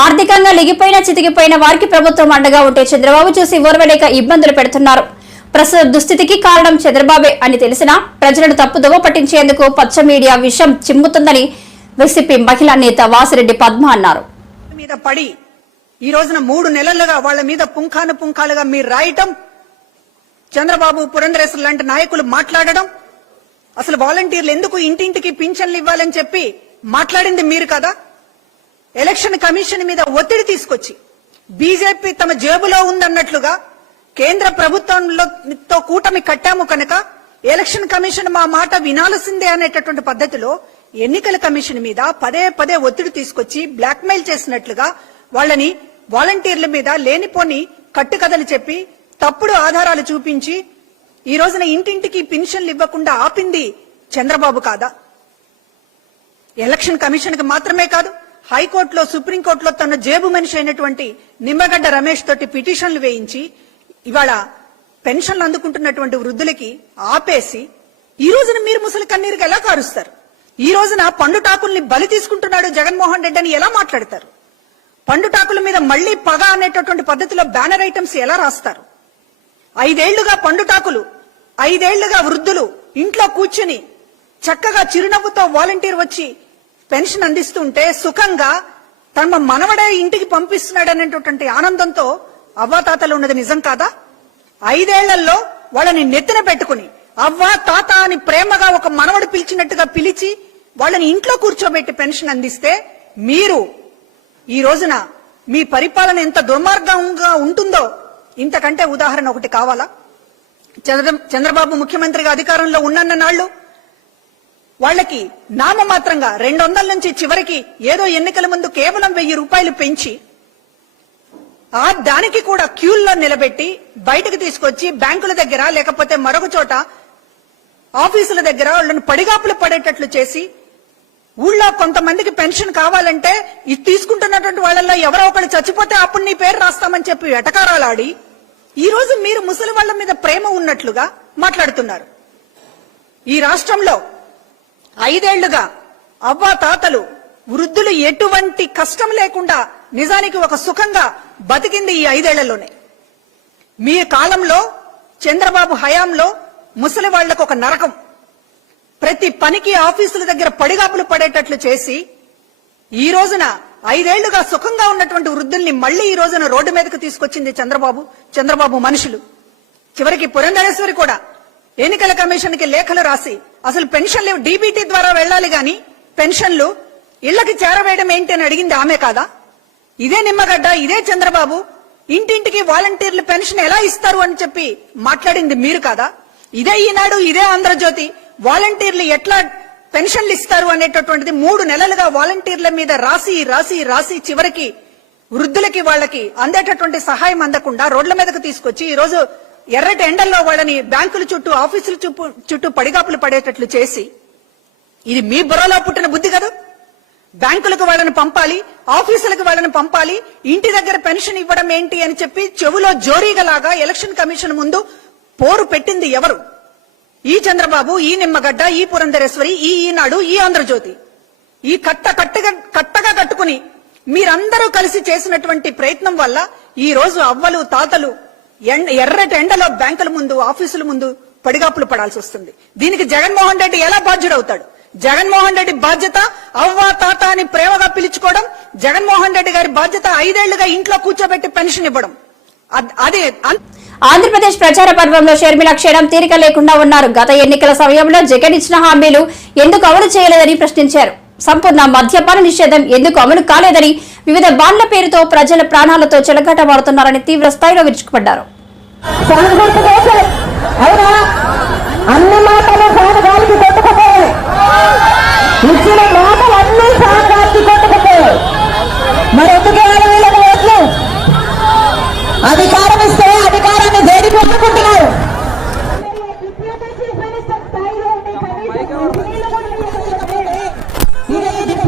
ఆర్థికంగా లిగిపోయిన చితికిపోయిన వారికి ప్రభుత్వం అండగా ఉంటే చంద్రబాబు చూసి ఓర్వలేక ఇబ్బందులు పెడుతున్నారు. ప్రస్తుత దుస్థితికి కారణం చంద్రబాబే అని తెలిసినా ప్రజలను తప్పుదోవ పట్టించేందుకు పచ్చ మీడియా విషం చిమ్ముతుందని వైసీపీ మహిళా నేత వాసిరెడ్డి పద్మ అన్నారు. మీద పడి ఈ రోజున 3 నెలలుగా వాళ్ళ మీద పుంఖాలుగా మీరు రాయటం, చంద్రబాబు పురంధరేశ్వర లాంటి నాయకులు మాట్లాడడం, అసలు వాలంటీర్లు ఎందుకు ఇంటింటికి పింఛన్లు ఇవ్వాలని చెప్పి మాట్లాడింది మీరు కదా. ఎలక్షన్ కమిషన్ మీద ఒత్తిడి తీసుకొచ్చి బీజేపీ తమ జేబులో ఉందన్నట్లుగా కేంద్ర ప్రభుత్వంతో కూటమి కట్టాము కనుక ఎలక్షన్ కమిషన్ మా మాట వినాల్సిందే అనేటటువంటి పద్ధతిలో ఎన్నికల కమిషన్ మీద పదే ఒత్తిడి తీసుకొచ్చి బ్లాక్మెయిల్ చేసినట్లుగా వాళ్ళని వాలంటీర్ల మీద లేనిపోని కట్టుకథలు చెప్పి తప్పుడు ఆధారాలు చూపించి ఈ రోజున ఇంటింటికి పెన్షన్లు ఇవ్వకుండా ఆపింది చంద్రబాబు కాదా? ఎలక్షన్ కమిషన్ కి మాత్రమే కాదు, హైకోర్టులో సుప్రీంకోర్టులో తన జేబు మనిషి అయినటువంటి నిమ్మగడ్డ రమేష్ తోటి పిటిషన్లు వేయించి ఇవాళ పెన్షన్లు అందుకుంటున్నటువంటి వృద్ధులకి ఆపేసి ఈ రోజున మీరు ముసలి కన్నీరుకి ఎలా కారుస్తారు? ఈ రోజున పండుటాకుల్ని బలి తీసుకుంటున్నాడు జగన్మోహన్ రెడ్డి అని ఎలా మాట్లాడతారు? పండుటాకుల మీద మళ్లీ పగ అనేటటువంటి పద్ధతిలో బ్యానర్ ఐటమ్స్ ఎలా రాస్తారు? 5 ఏళ్లుగా పండుటాకులు, 5 ఏళ్లుగా వృద్ధులు ఇంట్లో కూర్చుని చక్కగా చిరునవ్వుతో వాలంటీర్ వచ్చి పెన్షన్ అందిస్తుంటే సుఖంగా తమ మనవడే ఇంటికి పంపిస్తున్నాడు అనేటటువంటి ఆనందంతో అవ్వాతాతలు ఉన్నది నిజం కాదా? 5 ఏళ్లలో వాళ్ళని నెత్తిన పెట్టుకుని అవ్వా తాత అని ప్రేమగా ఒక మనవడు పిలిచినట్టుగా పిలిచి వాళ్ళని ఇంట్లో కూర్చోబెట్టి పెన్షన్ అందిస్తే మీరు ఈ రోజున మీ పరిపాలన ఎంత దుర్మార్గంగా ఉంటుందో ఇంతకంటే ఉదాహరణ ఒకటి కావాలా? చంద్రబాబు ముఖ్యమంత్రిగా అధికారంలో ఉన్నన్న నాళ్లు వాళ్ళకి నామమాత్రంగా 200 నుంచి చివరికి ఏదో ఎన్నికల ముందు కేవలం 1000 రూపాయలు పెంచి దానికి కూడా క్యూల్లో నిలబెట్టి బయటకు తీసుకొచ్చి బ్యాంకుల దగ్గర లేకపోతే మరొక చోట ఆఫీసుల దగ్గర వాళ్ళని పడిగాపులు పడేటట్లు చేసి ఊళ్ళో కొంతమందికి పెన్షన్ కావాలంటే ఇది తీసుకుంటున్నటువంటి వాళ్ళల్లో ఎవరో ఒకళ్ళు చచ్చిపోతే అప్పుడు నీ పేరు రాస్తామని చెప్పి వెటకారాలాడి ఈ రోజు మీరు ముసలి వాళ్ళ మీద ప్రేమ ఉన్నట్లుగా మాట్లాడుతున్నారు. ఈ రాష్ట్రంలో 5 ఏళ్లుగా అవ్వా తాతలు వృద్ధులు ఎటువంటి కష్టం లేకుండా నిజానికి ఒక సుఖంగా బతికింది ఈ 5 ఏళ్లలోనే. మీ కాలంలో చంద్రబాబు హయాంలో ముసలి వాళ్లకు ఒక నరకం, ప్రతి పనికి ఆఫీసుల దగ్గర పడిగాపులు పడేటట్లు చేసి ఈ రోజున 5 ఏళ్లుగా సుఖంగా ఉన్నటువంటి వృద్ధుల్ని మళ్లీ ఈ రోజున రోడ్డు మీదకు తీసుకొచ్చింది చంద్రబాబు మనుషులు. చివరికి పురంధరేశ్వరి కూడా ఎన్నికల కమిషన్ కి లేఖలు రాసి అసలు పెన్షన్లు డీబీటీ ద్వారా వెళ్లాలి గాని పెన్షన్లు ఇళ్లకి చేరవేయడం ఏంటి అని అడిగింది ఆమె కాదా? ఇదే నిమ్మగడ్డ, ఇదే చంద్రబాబు ఇంటింటికి వాలంటీర్లు పెన్షన్ ఎలా ఇస్తారు అని చెప్పి మాట్లాడింది మీరు కాదా? ఇదే ఈనాడు, ఇదే ఆంధ్రజ్యోతి వాలంటీర్లు ఎట్లా పెన్షన్లు ఇస్తారు అనేటటువంటిది 3 నెలలుగా వాలంటీర్ల మీద రాసి చివరికి వృద్ధులకి వాళ్ళకి అందేటటువంటి సహాయం అందకుండా రోడ్ల మీదకు తీసుకొచ్చి ఈ రోజు ఎర్రటి ఎండల్లో వాళ్ళని బ్యాంకుల చుట్టూ ఆఫీసుల చుట్టూ పడిగాపులు పడేటట్లు చేసి ఇది మీ బుర్రలో పుట్టిన బుద్ధి కదా? బ్యాంకులకు వాళ్ళని పంపాలి, ఆఫీసులకు వాళ్ళని పంపాలి, ఇంటి దగ్గర పెన్షన్ ఇవ్వడం ఏంటి అని చెప్పి చెవులో జోరీగలాగా ఎలక్షన్ కమిషన్ ముందు పోరు పెట్టింది ఎవరు? ఈ చంద్రబాబు, ఈ నిమ్మగడ్డ, ఈ పురంధరేశ్వరి, ఈనాడు, ఈ ఆంధ్రజ్యోతి. ఈ కట్టగా కట్టుకుని మీరందరూ కలిసి చేసినటువంటి ప్రయత్నం వల్ల ఈ రోజు అవ్వలు తాతలు ఎర్రటి ఎండలో బ్యాంకుల ముందు ఆఫీసుల ముందు పడిగాపులు పడాల్సి వస్తుంది. దీనికి జగన్మోహన్ రెడ్డి ఎలా బాధ్యుడవుతాడు? జగన్మోహన్ రెడ్డి బాధ్యత అవ్వా తాత అని ప్రేమగా పిలుచుకోవడం, జగన్మోహన్ రెడ్డి గారి బాధ్యత 5 ఏళ్లుగా ఇంట్లో కూర్చోబెట్టి పెన్షన్ ఇవ్వడం. అదే ఆంధ్రప్రదేశ్ ప్రచార పర్వంలో షర్మిల క్షణం తీరిక లేకుండా ఉన్నారు. గత ఎన్నికల సమయంలో జగన్ ఇచ్చిన హామీలు ఎందుకు అమలు చేయలేదని ప్రశ్నించారు. సంపూర్ణ మద్యపాన నిషేధం ఎందుకు అమలు కాలేదని, వివిధ బాండ్ల పేరుతో ప్రజల ప్రాణాలతో చెలగాటమాడుతున్నారని తీవ్ర స్థాయిలో విరుచుకుపడ్డారు. అధికారం ఇస్తే అధికారాన్ని దేడి పెట్టుకుంటున్నారు.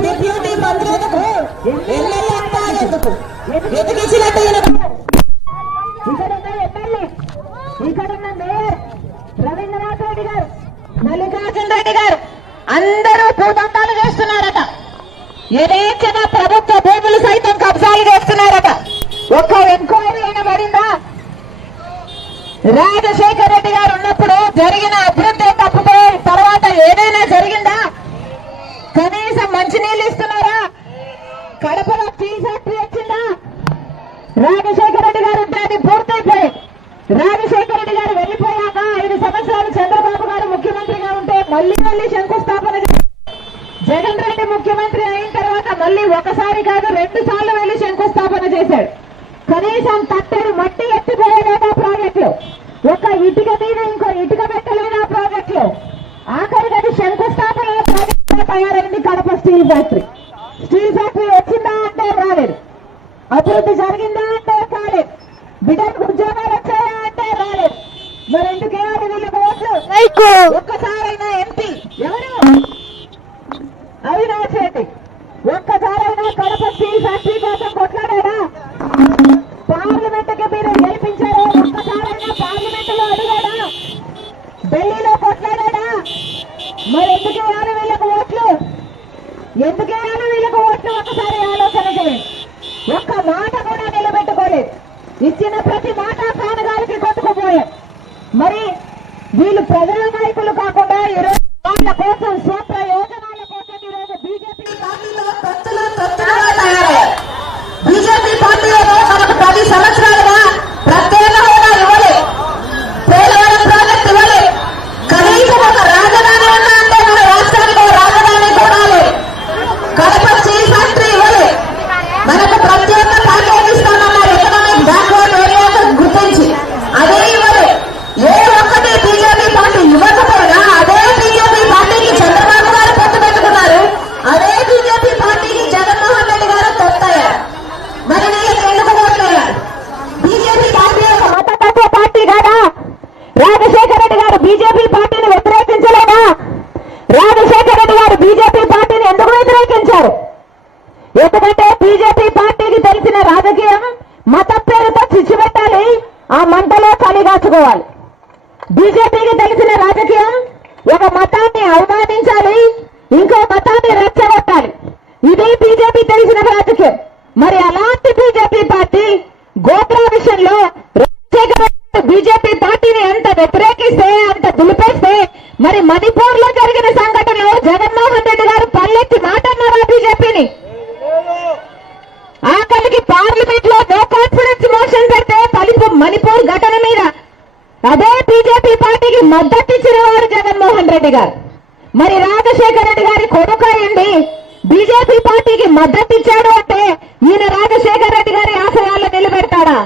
డిప్యూటీ మంత్రులకు ఎమ్మెల్యే ఎందుకు ఎదిగించినట్టు ఇక్కడున్న మేయర్ రవీంద్రనాథ్ రెడ్డి గారు, మల్లికార్జున రెడ్డి గారు అందరూ భూదంతాలు చేస్తున్నారట. యథేచ్ఛగా ప్రభుత్వ భూములు సైతం కబ్జాలు చేస్తున్నారట. ఒక్క ఎంక్వైరీ అయినా పడిందా? రాజశేఖర రెడ్డి గారు ఉన్నప్పుడు జరిగిన అభివృద్ధి తప్పితే తర్వాత ఏదైనా జరిగిందా? కనీసం మంచినీళ్ళు ఇస్తున్నారా? కడపలో స్టీల్ ఫ్యాక్టరీ వచ్చిందా? రాజశేఖర రెడ్డి గారు ఉంటే అది పూర్తయిపోయి, రాజశేఖర రెడ్డి గారు వెళ్లిపోయాక 5 సంవత్సరాలు చంద్రబాబు గారు ముఖ్యమంత్రిగా ఉంటే మళ్ళీ శంకుస్థాపన చేశారు. జగన్ రెడ్డి ముఖ్యమంత్రి అయిన తర్వాత మళ్ళీ ఒకసారి కాదు 2 సార్లు వెళ్లి శంకుస్థాపన చేశాడు. కనీసం తట్టెడు మట్టి ఎత్తిపోయలేదా ప్రాజెక్టులో? ఒక ఇటుక మీద ఇంకో ఇటుక పెట్టలేదా ప్రాజెక్టులో? ఆఖరికి అది శంకుస్థాపన ప్రాజెక్టుగా తయారైంది Kadapa steel factory. Steel factory వచ్చిందా అంటే రాలేదు. అభివృద్ధి జరిగిందా అంటే కాలేదు. బిడ్డలకు ఉద్యోగాలు వచ్చాయా అంటే రాలేదు. మరి ఎందుకు వేయాలి వీళ్ళకి ఓట్లు? ఒక్కసారైనా ఎంపీ ఎవరు? అవినాష్ రెడ్డి ఒక్కసారైనా కడప స్టీల్ ఫ్యాక్టరీ కోసం కొట్లాడా? పార్లమెంట్ కి మీరు గెలిపించారు, ఒక్కసారైనా పార్లమెంట్ లో అడిగాడా? ఢిల్లీలో కొట్లాడా? మరి ఎందుకు వేయాలి వీళ్ళకు ఓట్లు? ఎందుకు వేయాలి వీళ్ళకు ఓట్లు? ఒకసారి ఆలోచన చేయండి. ఒక్క మాట కూడా నిలబెట్టుకోలేదు. ఇచ్చిన ప్రతి మాట కానగారికి కొట్టుకుపోయారు. మరి వీళ్ళు ప్రజల నాయకులు కాకుండా ఈరోజు వాళ్ళ కోసం స్వప్రయోజనాల కోసం ఈరోజు బీజేపీ పార్టీలో తొత్తులుగా తయారయ్యారు. బీజేపీ పార్టీలో మనకు 10 సంవత్సరాలుగా ప్రత్యేక హోదా ఇవ్వలేదు, పోలవరం ప్రాజెక్ట్ ఇవ్వలేదు, కనీసం ఒక రాజధాని ఉన్నా అంటే మన రాష్ట్రానికి రాజధాని కూడా లేదు, కడప స్టీల్ ఫ్యాక్టరీ ఇవ్వలేదు, మనకు ప్రత్యేక ప్యాకేజ్ ఇస్తామన్నారు ఎకనామిక్ బ్యాక్వర్డ్ ఏరియాస్ గుర్తించి, అదే ఇవ్వలేదు. ఏ ఒక్కటి బీజేపీ పార్టీ ఇవ్వకపోయినా అదే బీజేపీ పార్టీకి చంద్రబాబు గారు పొత్తు పెట్టుకున్నారు, అదే బీజేపీ పార్టీకి జగన్మోహన్ రెడ్డి గారు తొత్తయ్యారు. మరి వీళ్ళకి ఎందుకు ఓట్లేయాలి? బీజేపీ పార్టీ ఒక మతతత్వ పార్టీ కాదా? రాజశేఖర రెడ్డి గారు బీజేపీ పార్టీని వ్యతిరేకించలేదా? రాజశేఖర రెడ్డి గారు బీజేపీ పార్టీని ఎందుకు వ్యతిరేకించారు? ఎందుకంటే బీజేపీ పార్టీకి తెలిసిన రాజకీయం మత పేరుతో చిచ్చు పెట్టాలి, ఆ మంటలో చలిగాచుకోవాలి. బీజేపీకి తెలిసిన రాజకీయం ఒక మతాన్ని అవమానించాలి, ఇంకో మతాన్ని రెచ్చగొట్టాలి. ఇది బీజేపీ తెలిసిన రాజకీయం. మరి అలాంటి బీజేపీ పార్టీ గోత్ర విషయంలో రాజశేఖర రెడ్డి బీజేపీ పార్టీని ఎంత వ్యతిరేకిస్తే, అంత దులిపేస్తే, మరి మణిపూర్ లో జరిగిన సంఘటనలో జగన్మోహన్ రెడ్డి గారు పల్లెత్తి మాటన్నారా బీజేపీని? ఆఖరికి పార్లమెంట్ లో నో కాన్ఫిడెన్స్ మోషన్ పెడితే మణిపూర్ ఘటన మీద అదే బీజేపీ పార్టీకి మద్దతు ఇచ్చిన వారు జగన్మోహన్ రెడ్డి గారు. మరి రాజశేఖర రెడ్డి గారి కొడుకాయండి బీజేపీ పార్టీకి మద్దతు ఇచ్చాడు అంటే ఈయన రాజశేఖర రెడ్డి గారి ఆశయాలను నిలబెడతాడా?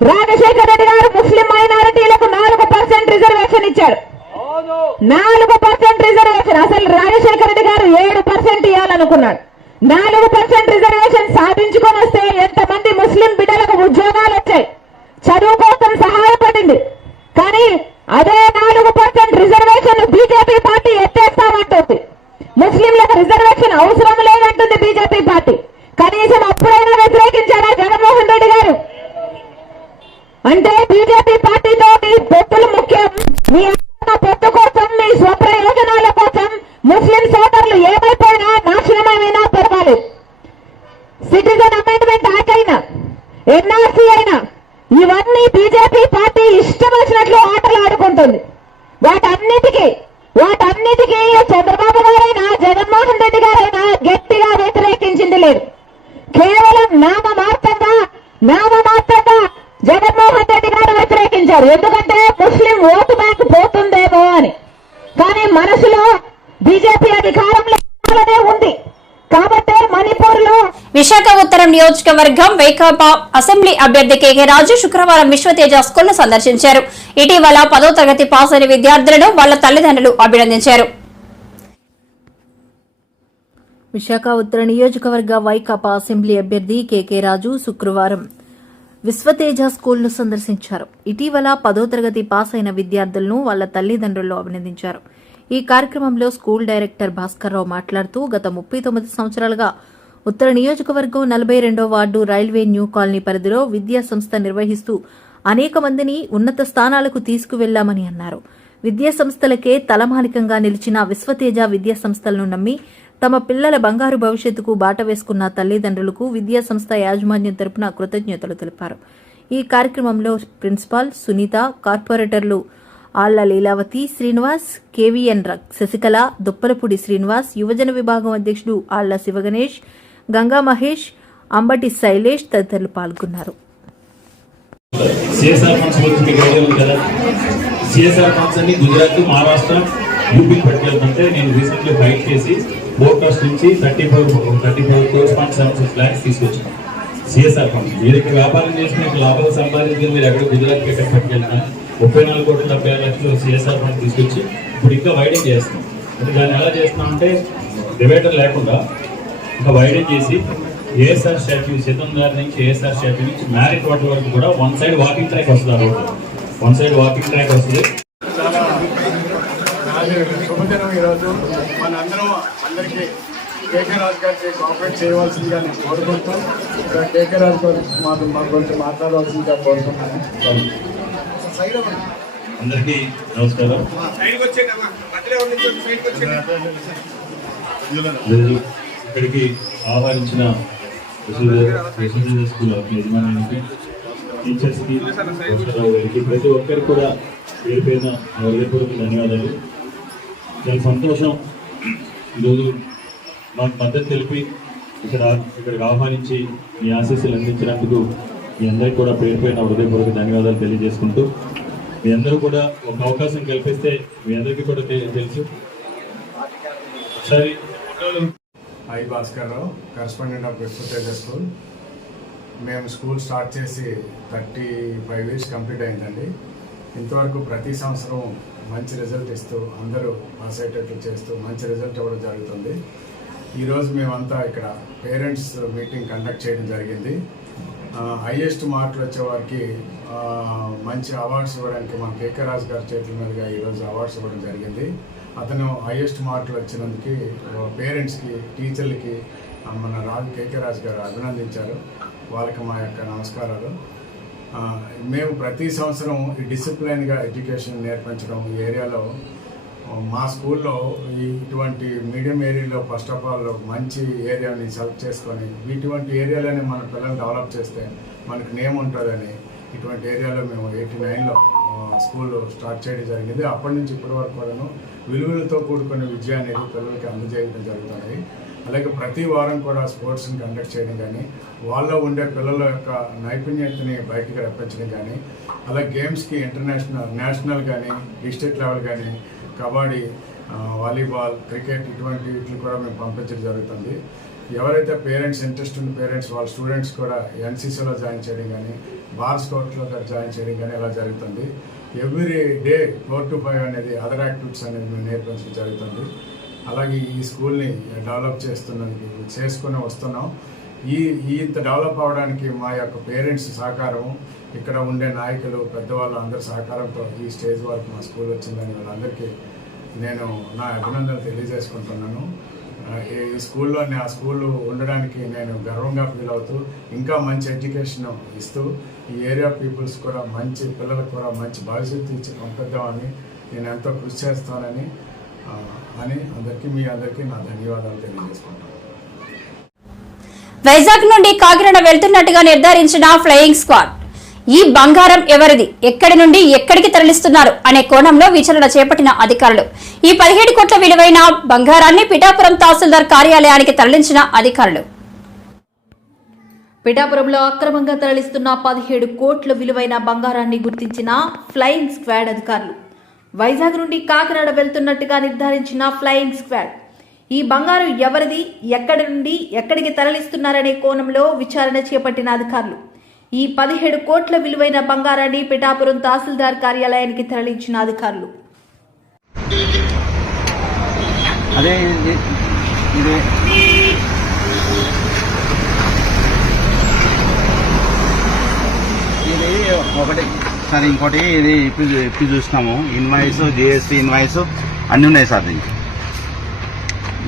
రాజశేఖర రెడ్డి గారు ముస్లిం మైనారిటీలకు 4% రిజర్వేషన్ ఇచ్చాడు. 4% రిజర్వేషన్. అసలు రాజశేఖర రెడ్డి గారు 7% ఇవ్వాలనుకున్నాడు. 4% రిజర్వేషన్ సాధించుకొని వస్తే ఎంతమంది ముస్లిం బిడ్డలకు ఉద్యోగాలు వచ్చాయి, చదువు కోసం సహాయపడింది. కానీ అదే 4% రిజర్వేషన్ బీజేపీ పార్టీ ఎత్తేస్తామంటుంది. ముస్లింలకు రిజర్వేషన్ అవసరం లేదంటుంది బీజేపీ పార్టీ. కనీసం అప్పుడైనా వ్యతిరేకించారా జగన్మోహన్ రెడ్డి గారు? అంటే బీజేపీ పార్టీతో మీ పొత్తులు ముఖ్యం. మీ పొత్తు కోసం, మీ స్వప్రయోజనాల కోసం ముస్లిం సోదరులు ఏమైపోయినా, నాశనమైనా పర్వాలేదు. సిటిజన్ అమెండ్మెంట్ యాక్ట్ అయినా, ఎన్ఆర్సీ అయినా, ఇవన్నీ బీజేపీ పార్టీ ఇష్టం వచ్చినట్లు ఆటలు ఆడుకుంటుంది. వాటన్నిటికీ చంద్రబాబు గారైనా జగన్మోహన్ రెడ్డి గారైనా గట్టిగా వ్యతిరేకించింది లేదు. కేవలం నామమాత్రంగా జగన్మోహన్ రెడ్డి గారు వ్యతిరేకించారు. ఎందుకంటే ముస్లిం ఓటు బ్యాంక్ పోతుందేమో అని. కానీ మనసులో బీజేపీ అధికారంలో ఉంది కాబట్టి మణిపూర్ లో విశాఖ ఉత్తరం నియోజకవర్గం వైకాపా అసెంబ్లీ అభ్యర్థి కేకే రాజు శుక్రవారం విశ్వతేజ స్కూల్ ను సందర్శించారు. ఇటీవల 10వ తరగతి పాస్ అయిన విద్యార్థులను వాళ్ల తల్లిదండ్రులు అభినందించారు. విశాఖ ఉత్తర నియోజకవర్గ వైకాపా అసెంబ్లీ అభ్యర్థి కేకే రాజు శుక్రవారం విశ్వతేజ స్కూల్ను సందర్శించారు. ఇటీవల 10వ తరగతి పాస్ అయిన విద్యార్థులను వాళ్ల తల్లిదండ్రులు అభినందించారు. ఈ కార్యక్రమంలో స్కూల్ డైరెక్టర్ భాస్కర్రావు మాట్లాడుతూ గత 39 సంవత్సరాలుగా ఉత్తర నియోజకవర్గం 42వ వార్డు రైల్వే న్యూ కాలనీ పరిధిలో విద్యా సంస్థ నిర్వహిస్తూ అనేక మందిని ఉన్నత స్థానాలకు తీసుకువెళ్లామని అన్నారు. విద్యా సంస్థలకే తలమానికంగా నిలిచిన విశ్వతేజ విద్యా సంస్థలను నమ్మి తమ పిల్లల బంగారు భవిష్యత్తుకు బాట వేసుకున్న తల్లిదండ్రులకు విద్యా సంస్థ యాజమాన్యం తరపున కృతజ్ఞతలు తెలిపారు. ఈ కార్యక్రమంలో ప్రిన్సిపాల్ సునీత, కార్పొరేటర్లు ఆళ్ల లీలావతి శ్రీనివాస్, కేవీఎన్ శశికళ, దుప్పలపూడి శ్రీనివాస్, యువజన విభాగం అధ్యక్షుడు ఆళ్ల శివగణేష్, గంగా మహేష్, అంబటి శైలేష్ తదితరులు పాల్గొన్నారు. సిఎస్ఆర్ ఫండ్స్ గురించి మీకు ఐడియా ఉంది కదా. సిఎస్ఆర్ ఫండ్స్ అన్ని గుజరాత్, మహారాష్ట్ర, యూపీ పట్టుకెళ్తుంటే నేను రీసెంట్లీ ఫైట్ చేసి ఫోర్కాస్ట్ నుంచి 35 crores ఫండ్స్ 76 lakhs తీసుకొచ్చాను. సిఎస్ఆర్ ఫండ్స్ మీరు ఇక్కడ వ్యాపారం చేసి మీకు లాభాలు సంపాదించి మీరు ఎక్కడ గుజరాత్కి ఎక్కడ పట్టుకెళ్తాను 34,70,00,000 సిఎస్ఆర్ ఫండ్ తీసుకొచ్చి ఇప్పుడు ఇంకా వైడింగ్ చేస్తాం. అంటే దాన్ని ఎలా చేస్తున్నాం అంటే డివైడర్ లేకుండా ఇంకా వైడింగ్ చేసి ఏఎస్ఆర్ స్టాచ్యూ సీతం గారి నుంచి ఏఎస్ఆర్ స్టాచ్యూ నుంచి మ్యారిట్ వాటర్ వరకు కూడా వన్ సైడ్ వాకింగ్ ట్రాక్ వస్తుంది. ఆ road one side walking track వస్తుంది. శుభదినం ఈరోజు మనందరం అందరికీ కేకే రాజు గారికి కోఆపరేట్ చేయవలసిందిగా నేను కోరుకుంటూ కేకే రాజు గారు మా గురించి మాట్లాడవలసిందిగా కోరుకుంటున్నాను. అందరికీ నమస్కారం. ఇక్కడికి ఆహ్వానించిన స్కూల్ యజమానికి, టీచర్స్కి, గారికి ప్రతి ఒక్కరికి కూడా పేరుపైన హృదయపూర్వక ధన్యవాదాలు. చాలా సంతోషం ఈరోజు మాకు మద్దతు తెలిపి ఇక్కడికి ఆహ్వానించి మీ ఆశీస్సులు అందించినందుకు మీ అందరికీ కూడా పేరుపైన హృదయపూర్వక ధన్యవాదాలు తెలియజేసుకుంటూ మీ అందరూ కూడా ఒక అవకాశం కల్పిస్తే మీ అందరికీ కూడా తెలుసు. సరే, I Bhaskar Rao, correspondent of Vishwateja school. మేము స్కూల్ స్టార్ట్ చేసి 35 years కంప్లీట్ అయిందండి. ఇంతవరకు ప్రతి సంవత్సరం మంచి రిజల్ట్ ఇస్తూ అందరూ పాస్ అయ్యేటట్లు చేస్తూ మంచి రిజల్ట్ ఇవ్వడం జరుగుతుంది. ఈరోజు మేమంతా ఇక్కడ పేరెంట్స్ మీటింగ్ కండక్ట్ చేయడం జరిగింది. హైయెస్ట్ మార్కులు వచ్చే వారికి మంచి అవార్డ్స్ ఇవ్వడానికి మన కేకే రాజు గారి చేతుల మీదుగా ఈరోజు అవార్డ్స్ ఇవ్వడం జరిగింది. అతను హైయెస్ట్ మార్కులు వచ్చినందుకు పేరెంట్స్కి, టీచర్లకి మన కేకే రాజు గారు అభినందించారు. వాళ్ళకి మా యొక్క నమస్కారాలు. మేము ప్రతి సంవత్సరం ఈ డిసిప్లైన్గా ఎడ్యుకేషన్ నేర్పించడం ఈ ఏరియాలో మా స్కూల్లో ఇటువంటి మీడియం ఏరియాలో ఫస్ట్ ఆఫ్ ఆల్ మంచి ఏరియాని సెలెక్ట్ చేసుకొని ఇటువంటి ఏరియాలోనే మన పిల్లల్ని డెవలప్ చేస్తే మనకు నేమ్ ఉంటుందని ఇటువంటి ఏరియాలో మేము 89లో స్కూల్ స్టార్ట్ చేయడం జరిగింది. అప్పటి నుంచి ఇప్పటి వరకు కూడాను విలువలతో కూడుకున్న విద్య అనేది పిల్లలకి అందజేయడం జరుగుతుంది. అలాగే ప్రతి వారం కూడా స్పోర్ట్స్ని కండక్ట్ చేయడం కానీ, వాళ్ళలో ఉండే పిల్లల యొక్క నైపుణ్యతని బయటకు రప్పించడం కానీ, అలాగే గేమ్స్కి నేషనల్ కానీ, డిస్ట్రిక్ట్ లెవెల్ కానీ, కబడ్డీ, వాలీబాల్, క్రికెట్ ఇటువంటి వీటిని కూడా మేము పంపించడం జరుగుతుంది. ఎవరైతే పేరెంట్స్ ఇంట్రెస్ట్ ఉన్న పేరెంట్స్ వాళ్ళ స్టూడెంట్స్ కూడా ఎన్సీసీలో జాయిన్ చేయడం కానీ, బార్ స్కౌట్లో జాయిన్ చేయడం కానీ ఇలా జరుగుతుంది. ఎవ్రీ డే 4 to 5 అనేది అదర్ యాక్టివిటీస్ అనేది మేము నేర్పించడం జరుగుతుంది. అలాగే ఈ స్కూల్ని డెవలప్ చేసుకుని వస్తున్నాం. ఇంత డెవలప్ అవ్వడానికి మా యొక్క పేరెంట్స్ సహకారం, ఇక్కడ ఉండే నాయకులు, పెద్దవాళ్ళు అందరి సహకారంతో ఈ స్టేజ్ వరకు మా స్కూల్ వచ్చిందని వాళ్ళందరికీ నేను నా అభినందనలు తెలియజేసుకుంటున్నాను. ఈ స్కూల్లో ఆ స్కూల్ ఉండడానికి నేను గర్వంగా ఫీల్ అవుతూ ఇంకా మంచి ఎడ్యుకేషన్ ఇస్తూ ఈ ఏరియా పీపుల్స్ కూడా మంచి పిల్లలకు కూడా మంచి భవిష్యత్తు ఇచ్చి పంపిద్దామని నేను ఎంతో కృషి చేస్తానని మీ అందరికీ నా ధన్యవాదాలు తెలియజేసుకుంటాను. వైజాగ్ నుండి కాకినాడ వెళ్తున్నట్టుగా నిర్ధారించిన ఫ్లయింగ్ స్క్వాడ్. ఈ బంగారం ఎవరిది, ఎక్కడి నుండి ఎక్కడికి తరలిస్తున్నారు అనే కోణంలో విచారణ చేపట్టిన అధికారులు ఈ 17 కోట్ల విలువైన బంగారాన్ని పిఠాపురం తహసీల్దార్ కార్యాలయానికి తరలించిన అధికారులు. పిఠాపురంలో అక్రమంగా తరలిస్తున్న 17 కోట్ల విలువైన బంగారాన్ని గుర్తించిన ఫ్లయింగ్ స్క్వాడ్ అధికారులు. వైజాగ్ నుండి కాకినాడ వెళ్తున్నట్టుగా నిర్ధారించిన ఫ్లయింగ్ స్క్వాడ్ ఈ బంగారం ఎవరిది, ఎక్కడి నుండి ఎక్కడికి తరలిస్తున్నారనే కోణంలో విచారణ చేపట్టిన అధికారులు ఈ 17 కోట్ల విలువైన బంగారాన్ని పిఠాపురం తహసీల్దార్ కార్యాలయానికి తరలించిన అధికారులు. ఒకటి సార్, ఇంకోటి ఇది ఇప్పుడు చూసినాము. ఇన్వాయిస్, జిఎస్టీ ఇన్వాయిస్ అన్నీ ఉన్నాయి సార్. దీనికి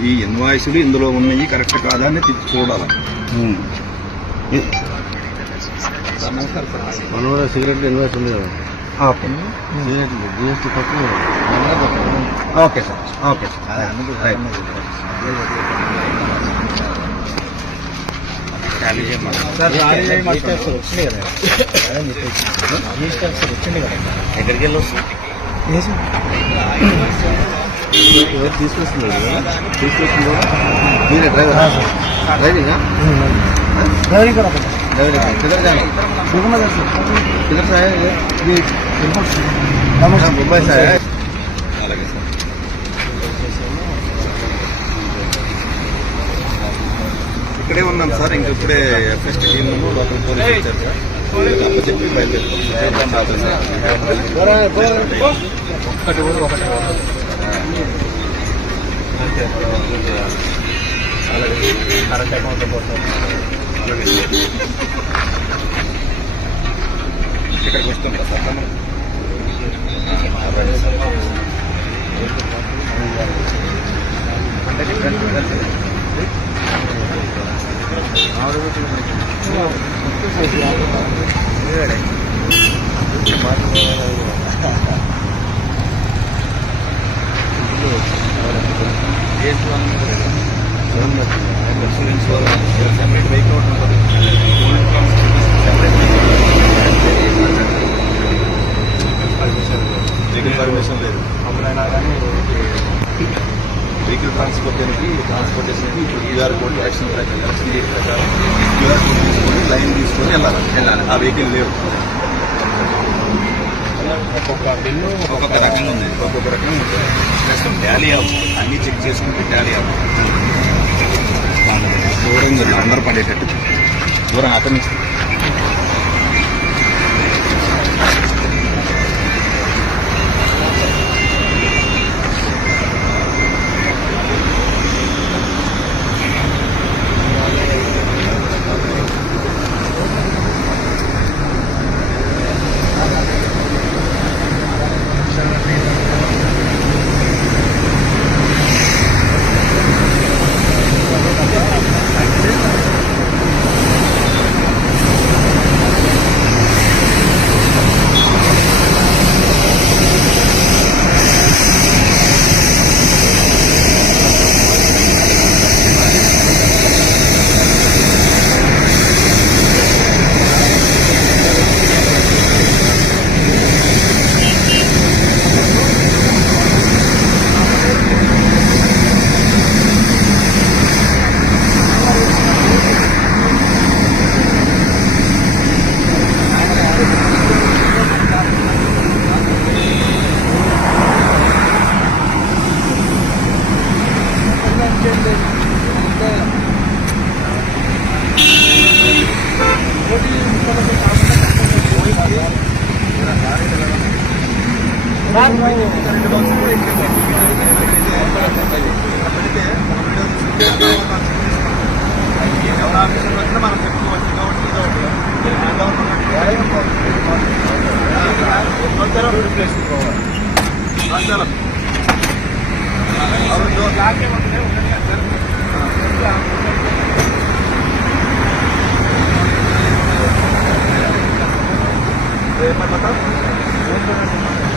ఈ ఇన్వాయిస్లు ఇందులో ఉన్నాయి కరెక్ట్ కాదా అని చూడాలి. సిగరెట్ ఇన్వాయిస్ ఉంది కదా. Okay okay sir okay sir ఎక్కడికి వెళ్ళి తీసుకొస్తుంది మీరే డ్రైవర్ డ్రైవింగ్ ముంబై సార్ అలాగే సార్ ఇక్కడే ఉన్నాం సార్ ఇంక ఇప్పుడే ఫస్ట్ టీమ్ లోకల్ పోలీస్ వచ్చారు సార్ చెప్పి కరెంట్ అకౌంట్ ఇక్కడికి వస్తుంటా సార్ పర్మిషన్ లేదు అప్పుడైనా కానీ వెహికల్ ట్రాన్స్పోర్టేషన్కి ఇప్పుడు క్యూఆర్ కోడ్ యాక్షన్ ప్రకారం క్యూఆర్ కోడ్ తీసుకొని లైన్ తీసుకొని వెళ్ళాలి ఆ వెహికల్ లేవు ఒక్కొక్క బిల్లు ఒక్కొక్క రకంగా ఉంది ఒక్కొక్క రకంగా ఉంటుంది ప్లస్ టాలీ అవ్వాలి అన్నీ చెక్ చేసుకుంటే టాలీ అవ్వాలి దూరంగా అందరూ పడేటట్టు దూరం అక్కడి నుంచి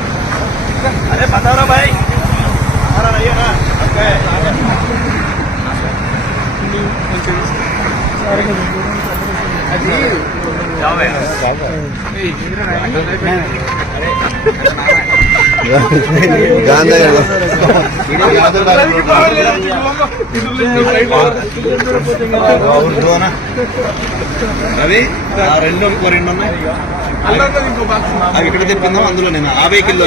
अरे बताओ ना भाई हमारा नहीं है ना రవి రెండు ఉన్నాయి అవి ఇక్కడ తెప్పిందాం అందులో నేను ఆ వెహికల్లో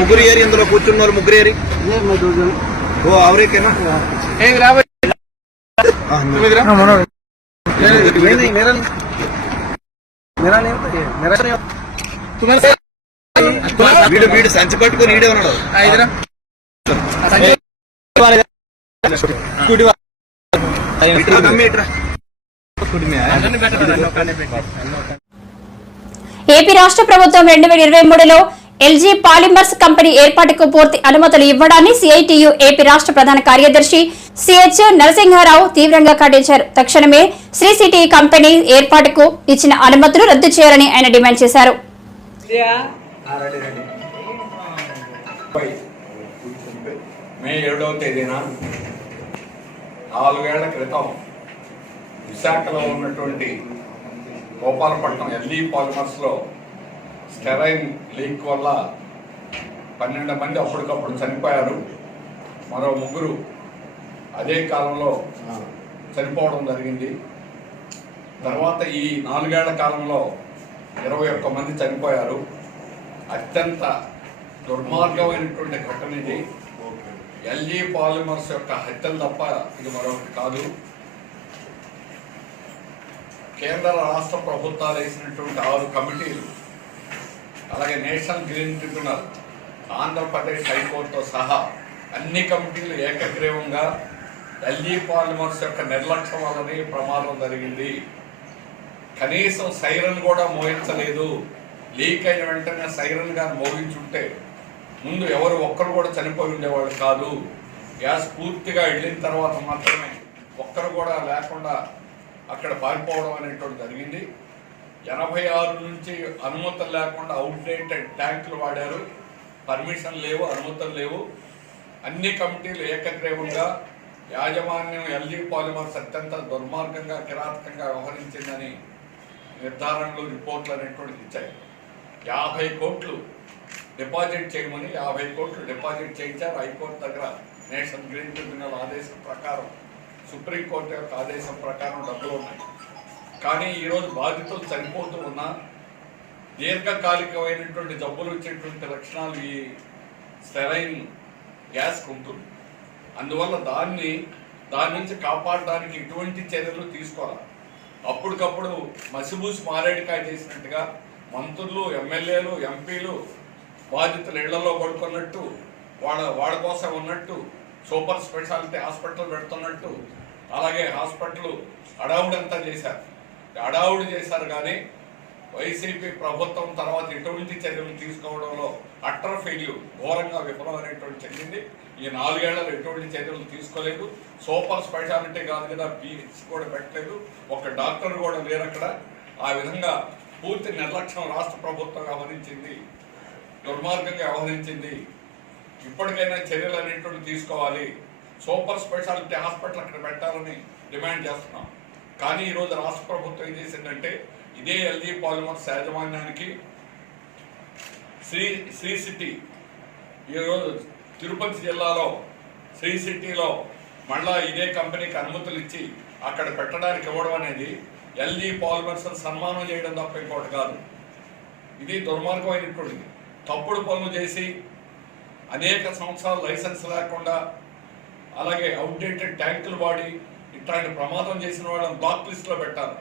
ముగ్గురు ఏరి ఇందులో కూర్చున్న వాళ్ళు ముగ్గురు ఏరి ఓ అవరేకేనా వీడు సంచి పట్టుకుని ఈడే ఉన్నాడు ఏపీ రాష్ట్ర ప్రభుత్వం 2023లో ఎల్జీ పాలిమర్స్ కంపెనీ ఏర్పాటుకు పూర్తి అనుమతులు ఇవ్వడాన్ని సిఐటియు ఏపీ రాష్ట్ర ప్రధాన కార్యదర్శి సిహెచ్ నరసింహారావు తీవ్రంగా ఖండించారు. తక్షణమే శ్రీ సిటీ కంపెనీ ఏర్పాటుకు ఇచ్చిన అనుమతులు రద్దు చేయాలని ఆయన డిమాండ్ చేశారు. మే 7వ తేదీన 4 ఏళ్ల క్రితం విశాఖలో ఉన్నటువంటి గోపాలపట్నం ఎల్ఈ పాలిమర్స్ లో స్టెరైన్ లీక్ వల్ల 12 మంది అప్పటికప్పుడు చనిపోయారు. మరో 3 అదే కాలంలో చనిపోవడం జరిగింది. తర్వాత ఈ 4 ఏళ్ల కాలంలో 21 మంది చనిపోయారు. అత్యంత దుర్మార్గమైనటువంటి ఘటన ఇది. ఎల్జీ పాలిమర్స్ యొక్క హత్యలు తప్ప ఇది మరొకటి కాదు. కేంద్ర రాష్ట్ర ప్రభుత్వాలు వేసినటువంటి 6 కమిటీలు, అలాగే నేషనల్ గ్రీన్ ట్రిబ్యునల్, ఆంధ్రప్రదేశ్ హైకోర్టుతో సహా అన్ని కమిటీలు ఏకగ్రీవంగా ఎల్జీ పాలిమర్స్ యొక్క నిర్లక్ష్యం వల్లనే ప్రమాదం జరిగింది. కనీసం సైరన్ కూడా మోగించలేదు. లీక్ అయిన వెంటనే సైరన్ గా మోగించుంటే ముందు ఎవరు ఒక్కరు కూడా చనిపోయి ఉండేవాళ్ళు కాదు. గ్యాస్ పూర్తిగా వెళ్ళిన తర్వాత మాత్రమే ఒక్కరు కూడా లేకుండా అక్కడ పారిపోవడం అనేటువంటి జరిగింది. 86 నుంచి అనుమతులు లేకుండా అవుట్డేటెడ్ ట్యాంకులు వాడారు. పర్మిషన్ లేవు, అనుమతులు లేవు. అన్ని కమిటీలు ఏకగ్రీవంగా యాజమాన్యం ఎల్జీ పాలిమర్స్ అత్యంత దుర్మార్గంగా, కిరాతకంగా వ్యవహరించిందని నిర్ధారణలు, రిపోర్ట్లు అనేటువంటిది ఇచ్చాయి. 50 కోట్లు డిపాజిట్ చేయమని 50 కోట్లు డిపాజిట్ చేయించారు. హైకోర్టు దగ్గర నేషనల్ గ్రీన్ ట్రిబ్యునల్ ఆదేశం ప్రకారం, సుప్రీంకోర్టు యొక్క ఆదేశం ప్రకారం డబ్బులు ఉన్నాయి. కానీ ఈరోజు బాధితులు చనిపోతూ ఉన్న దీర్ఘకాలికమైనటువంటి జబ్బులు వచ్చేటువంటి లక్షణాలు ఈ స్టెరైన్ గ్యాస్ ఉంటుంది. అందువల్ల దాని నుంచి కాపాడడానికి ఇటువంటి చర్యలు తీసుకోవాలి. అప్పటికప్పుడు మసిబూసి మారేడుకాయ చేసినట్టుగా మంత్రులు, ఎమ్మెల్యేలు, ఎంపీలు బాధితుల ఇళ్లలో పడుకున్నట్టు, వాళ్ళ కోసం ఉన్నట్టు సూపర్ స్పెషాలిటీ హాస్పిటల్ పెడుతున్నట్టు, అలాగే హాస్పిటల్ అడావుడంతా చేశారు. అడావుడు చేశారు. కానీ వైసీపీ ప్రభుత్వం తర్వాత ఎటువంటి చర్యలు తీసుకోవడంలో అట్టర్ ఫెయిల్యూర్, ఘోరంగా విఫలమైనటువంటి చెందింది. ఈ 4 ఏళ్లలో ఎటువంటి చర్యలు తీసుకోలేదు. సూపర్ స్పెషాలిటీ కాదు కదా, పిహెచ్ కూడా పెట్టలేదు. ఒక డాక్టర్ కూడా లేరు అక్కడ. ఆ విధంగా పూర్తి నిర్లక్ష్యం రాష్ట్ర ప్రభుత్వం వ్యవహరించింది, దుర్మార్గంగా వ్యవహరించింది. ఇప్పటికైనా చర్యలు అనేటువంటి తీసుకోవాలి. సూపర్ స్పెషాలిటీ హాస్పిటల్ అక్కడ పెట్టాలని డిమాండ్ చేస్తున్నాం. కానీ ఈరోజు రాష్ట్ర ప్రభుత్వం ఏం చేసిందంటే, ఇదే ఎల్జీ పాలిమర్స్ యాజమాన్యానికి శ్రీ సిటీ, ఈరోజు తిరుపతి జిల్లాలో శ్రీ సిటీలో మళ్ళా ఇదే కంపెనీకి అనుమతులు ఇచ్చి అక్కడ పెట్టడానికి ఇవ్వడం అనేది ఎల్జీ పాలిమర్స్ సన్మానం చేయడం తప్ప ఇంకోటి కాదు. ఇది దుర్మార్గమైనటువంటిది. తప్పుడు పనులు చేసి అనేక సంవత్సరాలు లైసెన్స్ లేకుండా, అలాగే అవుట్డేటెడ్ ట్యాంకులు వాడి ఇట్లాంటి ప్రమాదం చేసిన వాళ్ళని బ్లాక్ లిస్ట్లో పెట్టాలి.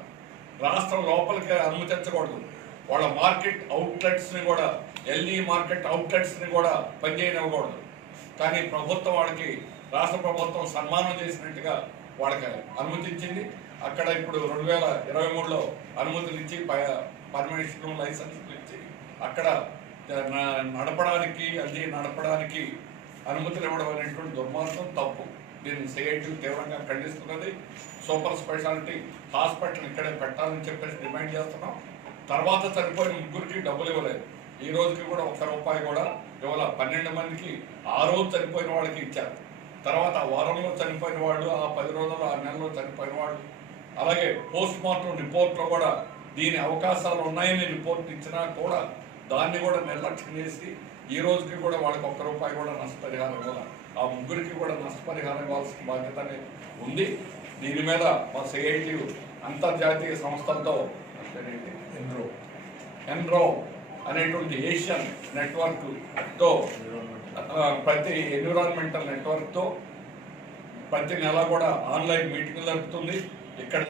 రాష్ట్రం లోపలికి అనుమతించకూడదు. వాళ్ళ మార్కెట్ అవుట్లెట్స్ని కూడా, ఎల్ఈ మార్కెట్ అవుట్లెట్స్ని కూడా పనిచేయనివ్వకూడదు. కానీ ప్రభుత్వం వాళ్ళకి, రాష్ట్ర ప్రభుత్వం సన్మానం చేసినట్టుగా వాళ్ళకి అనుమతించింది. అక్కడ ఇప్పుడు 2023లో అనుమతులు ఇచ్చి, పర్మిషన్ లైసెన్సులు ఇచ్చి అక్కడ నడపడానికి, ఎల్జీ నడపడానికి అనుమతులు ఇవ్వడం అనేటువంటి దుర్మార్గం, తప్పు. దీన్ని సిఐటి తీవ్రంగా ఖండిస్తున్నది. సూపర్ స్పెషాలిటీ హాస్పిటల్ ఇక్కడే పెట్టాలని చెప్పేసి డిమాండ్ చేస్తున్నాం. తర్వాత చనిపోయిన 3కి డబ్బులు ఇవ్వలేదు. ఈ రోజుకి కూడా ₹1 కూడా ఇవాళ 12 మందికి ఆ రోజు చనిపోయిన వాళ్ళకి ఇచ్చారు. తర్వాత ఆ వారంలో చనిపోయిన వాళ్ళు, ఆ 10 రోజుల్లో, 6 నెలల్లో చనిపోయిన వాళ్ళు, అలాగే పోస్ట్ మార్టం రిపోర్ట్లో కూడా దీని అవకాశాలు ఉన్నాయని రిపోర్ట్ ఇచ్చినా కూడా దాన్ని కూడా నిర్లక్ష్యం చేసి ఈ రోజుకి కూడా వాళ్ళకి ₹1 కూడా నష్టపరిహారం ఇవ్వాలి. ఆ 3కి కూడా నష్టపరిహారం ఇవ్వాల్సిన బాధ్యత ఉంది. దీని మీద మా సిఐటి అంతర్జాతీయ సంస్థలతో, ఎన్రో అనేటువంటి ఏషియన్ నెట్వర్క్తో, ప్రతి ఎన్విరాన్మెంటల్ నెట్వర్క్తో ప్రతి నెల కూడా ఆన్లైన్ మీటింగ్లు జరుపుతుంది. ఇక్కడ